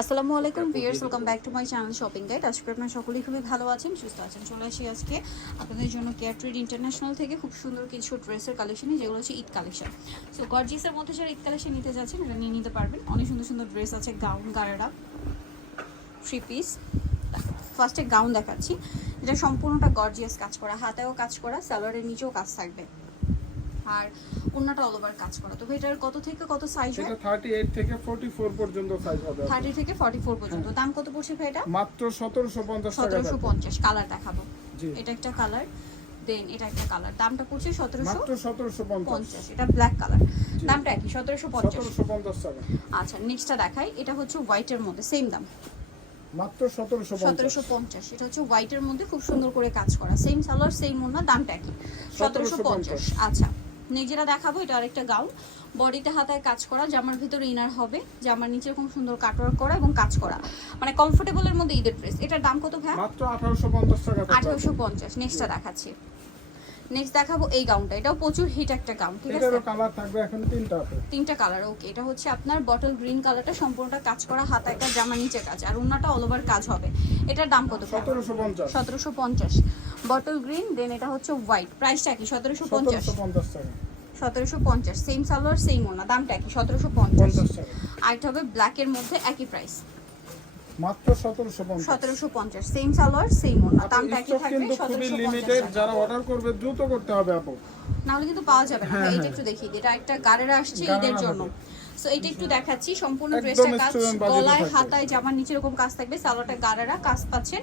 আসসালামু আলাইকুম viewers welcome back to my channel shopping guide আজকে আপনারা সকলেই খুবই ভালো আছেন সুস্থ আছেন চলে আসি আজকে আপনাদের জন্য কেয়ার ট্রেড ইন্টারন্যাশনাল থেকে খুব সুন্দর কিছু ড্রেসের কালেকশনই যেগুলো হচ্ছে ঈদ কালেকশন সো গর্জিসের মধ্যে যারা ঈদ কালেকশন নিতে যাচ্ছেন এটা নিয়ে নিতে পারবেন। অনেক সুন্দর সুন্দর ড্রেস আছে গাউন গারারা থ্রি পিস ফার্স্টে গাউন দেখাচ্ছি। এটা সম্পূর্ণটা গর্জিয়াস কাজ করা হাতেও কাজ করা স্যালোয়ারের নিচেও কাজ থাকবে। আর অন্যটা অল ওভার কাজ করা। তো এটার কত থেকে কত সাইজ হয়? এটা 38 থেকে 44 পর্যন্ত সাইজ হবে আপনার। থার্টি থেকে ফর্টি ফোর পর্যন্ত। দাম কত পড়ছে ভাই এটা? মাত্র 1750 টাকা সতেরোশো থাকবে। পঞ্চাশ কালার দেখাবো। জি। এটা একটা কালার দেন এটা একটা কালার দামটা পড়ছে সতেরোশো মাত্র 1750 পঞ্চাশ। এটা ব্ল্যাক কালার দামটা একই সতেরোশো পঞ্চাশ। 1750 টাকা। আচ্ছা নেক্সটটা দেখাই। এটা হচ্ছে হোয়াইটের মধ্যে সেম দাম। মাত্র 1750 সতেরোশো পঞ্চাশ এটা হচ্ছে হোয়াইটের মধ্যে খুব সুন্দর করে কাজ করা। সেম সালোয়ার সেম ওনা দামটা একই। সতেরোশো পঞ্চাশ। আচ্ছা। নিজেরা দেখাবো এটা আরেকটা গাউন। বডিতে হাতায় কাজ করা জামার ভিতরে ইনার হবে জামার নিচে এরকম সুন্দর কাটওয়ার্ক করা এবং কাজ করা। মানে কমফোর্টেবলের মধ্যে ঈদের ড্রেস এটার দাম কত ভাই মাত্র 1850 টাকা থাকবে। আঠারোশো পঞ্চাশ নেক্সটটা দেখাচ্ছি। নেক্সট দেখাবো এই গাউনটা। এটাও প্রচুর হিট একটা গাউন ঠিক আছে? এটারও কালার থাকবে এখন তিনটা আছে। তিনটা কালার ওকে এটা হচ্ছে আপনার বটল গ্রিন কালারটা সম্পূর্ণটা কাজ করা হাতা একটা জামা নিচে কাজ। আর অন্যটা অল ওভার কাজ হবে। এটার দাম কত 1750 সতেরোশো পঞ্চাশ। বটল গ্রিন দেন এটা হচ্ছে হোয়াইট প্রাইসটা কি? সতেরোশো পঞ্চাশ। 1750 টাকা। সতেরোশো পঞ্চাশ। সেম সালোয়ার সেম ওনা দামটা একই সতেরোশো পঞ্চাশ। আরেকটা হবে ব্ল্যাকের মধ্যে একই প্রাইস মাত্র 1750 সতেরোশো পঞ্চাশ সেম সালোয়ার সেম ওনা দামটা একই থাকবে কিন্তু খুবই সতেরোশো লিমিটেড যারা অর্ডার করবে দ্রুত করতে হবে আপু। নাহলে কিন্তু পাওয়া যাবে না। হ্যাঁ, এইটা হ্যাঁ। একটু দেখিয়ে দিই। এটা একটা গাড়েরা আসছে ঈদের জন্য। সো এইটা একটু দেখাচ্ছি। সম্পূর্ণ ড্রেসটা কাজ গলায় হাতায় জামার নিচে এরকম কাজ থাকবে সালোয়ারটা গাড়েরা কাজ পাচ্ছেন।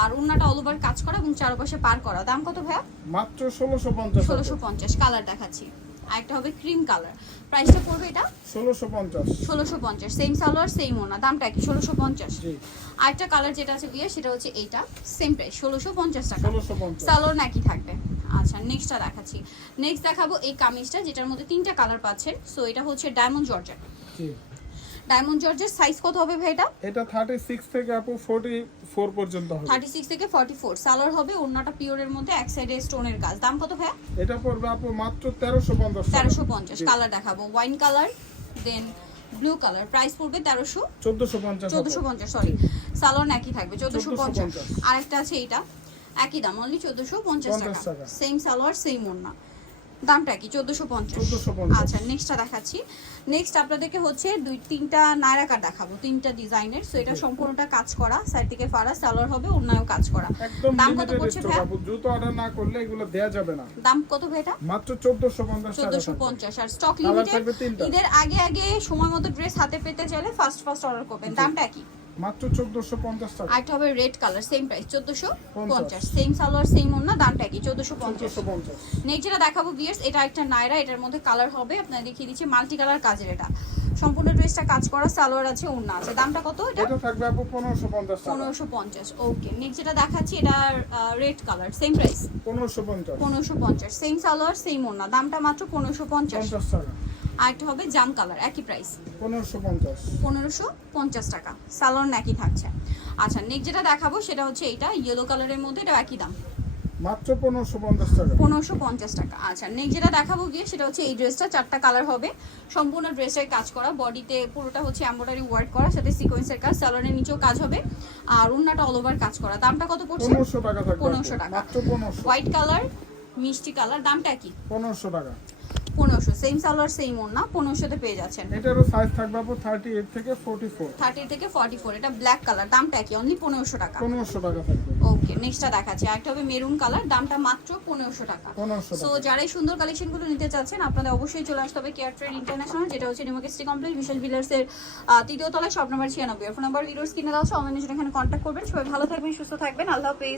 আর উন্নাটা অল ওভার কাজ করা এবং চারপাশে পার করা। দাম কত ভাইয়া? মাত্র 1650 ষোলোশো পঞ্চাশ কালার দেখাচ্ছি। আর একটা হবে ক্রিম কালার প্রাইসটা পড়বে এটা? 1650 ষোলোশো পঞ্চাশ সেম সালোয়ার সেম ওনা দামটা কি ষোলোশো পঞ্চাশ। জি। আরেকটা কালার যেটা আছে বিয়ে সেটা হচ্ছে এইটা সেম প্রাইস ষোলোশো পঞ্চাশ টাকা। 1650 সালোয়ার নাকি থাকবে? আচ্ছা নেক্সটটা দেখাচ্ছি। নেক্সট দেখাবো এই কামিজটা যেটার মধ্যে তিনটা কালার পাচ্ছেন। সো এটা হচ্ছে ডায়মন্ড জর্জেট জি। ডায়মন্ড জর্জের সাইজ কত হবে ভাই এটা? এটা 36 থেকে আপু 44 পর্যন্ত হবে। থার্টি সিক্স থেকে ফর্টি ফোর সালোয়ার হবে অন্যটা পিওরের মধ্যে এক সাইডে স্টোনের কাজ দাম কত ভাই এটা পড়বে আপু মাত্র 1350 টাকা। তেরোশো পঞ্চাশ। জি। কালার দেখাবো। Wine colour then blue colour price পড়বে তেরোশো। 1450 চোদ্দোশো পঞ্চাশ সরি সালোয়ার একই থাকবে চোদ্দোশো পঞ্চাশ। 1450 আরেকটা আছে এইটা। একই দাম অনলি চোদ্দশো পঞ্চাশ টাকা। সেম সালোয়ার সেম ওড়না। দামটা কি? চোদ্দশো পঞ্চাশ। আচ্ছা নেক্সটটা দেখাচ্ছি। নেক্সট আপনাদেরকে হচ্ছে দুই তিনটা নায়রা কাট দেখাবো? তিনটা ডিজাইনের সো এটা সম্পূর্ণটা কাজ করা। সাইড থেকে ফাড়া সালোয়ার হবে অন্যায় কাজ করা। দাম কত পড়ছে? আপু। দ্রুত অর্ডার না করলে এগুলো দেয়া যাবে না। দাম কত ভাই এটা? মাত্র 1450 টাকা চোদ্দোশো থাকবে। পঞ্চাশ। আর স্টক লিমিটেড ঈদের আগে আগে সময় মতো ড্রেস হাতে পেতে চাইলে ফার্স্ট ফার্স্ট অর্ডার করবেন দামটা কি? মাত্র 1450 টাকা। আরেকটা হবে রেড কালার সেম প্রাইস চোদ্দোশো পঞ্চাশ। পঞ্চাশ। সেম সালোয়ার সেম ওড়না দামটা কি চোদ্দোশো পঞ্চাশ। 1450 নেক্সট যেটা দেখাবো বিয়ার্স এটা একটা নায়রা এটার মধ্যে কালার হবে। আপনারা দেখিয়ে দিচ্ছি মাল্টি কালার কাজের এটা। সম্পূর্ণ ড্রেসটা কাজ করা সালোয়ার আছে ওড়না আছে। দামটা কত এটা? এটা থাকবে আপু 1550 টাকা। পনেরোশো পঞ্চাশ ওকে নেক্সট যেটা দেখাচ্ছি এটা রেড কালার সেম প্রাইস 1550 পনেরোশো পঞ্চাশ। সেম সালোয়ার সেম ওড়না। দামটা মাত্র পনেরোশো পঞ্চাশ। 50 টাকা। আর একটা হবে জাম কালার একই প্রাইস 1550 পনেরোশো পঞ্চাশ টাকা। সালোয়ার একই থাকছে। আচ্ছা নেক্সট যেটা দেখাবো সেটা হচ্ছে এইটা ইয়েলো কালারের মধ্যে এটা একই দাম। মাত্র 1550 টাকা। পনেরোশো পঞ্চাশ টাকা। আচ্ছা নেক্সট যেটা দেখাবো গিয়ে সেটা হচ্ছে এই ড্রেসটা চারটা কালার হবে। সম্পূর্ণ ড্রেসের কাজ করা বডিতে পুরোটা হচ্ছে এমব্রয়ডারি ওয়ার্ক করা সাথে সিকোয়েন্সের কাজ নিচেও কাজ হবে। আর অল ওভার কাজ করা। দামটা কত পড়ছে? 1500 টাকা থাকবে 1500 টাকা। মাত্র 1500 হোয়াইট কালার মিষ্টি কালার দামটা কি? 1500 টাকা। পনেরোশো সেম সালোয়ার সেম ওন্না পনেরোশোতে পেয়ে যাচ্ছেন। এটারও সাইজ থাকবে আপু 38 থেকে 44 থার্টি থেকে ফর্টি ফোর এটা ব্ল্যাক কালার দামটা কি অনলি পনেরোশো টাকা। 1500 টাকা থাকবে। ওকে নেক্সটটা দেখাচ্ছি আরেকটা হবে মেরুন কালার দামটা মাত্র পনেরোশো টাকা। 1500 সো টাকা। যারা এই সুন্দর কালেকশনগুলো নিতে চাচ্ছেন আপনাদের অবশ্যই চলে আসতে হবে কেয়ার ট্রেড ইন্টারন্যাশনাল যেটা হচ্ছে কমপ্লেক্স বিশাল ভিলার্সের তৃতীয় তলায় শপ নাম্বার ছিয়ানব্বই। ফোন নাম্বার ভিডিওস কিনে দেওয়া হচ্ছে অনলাইনে এখানে কন্ট্যাক্ট করবেন। সবাই ভালো থাকবেন সুস্থ থাকবেন। আল্লাহ হাফেজ।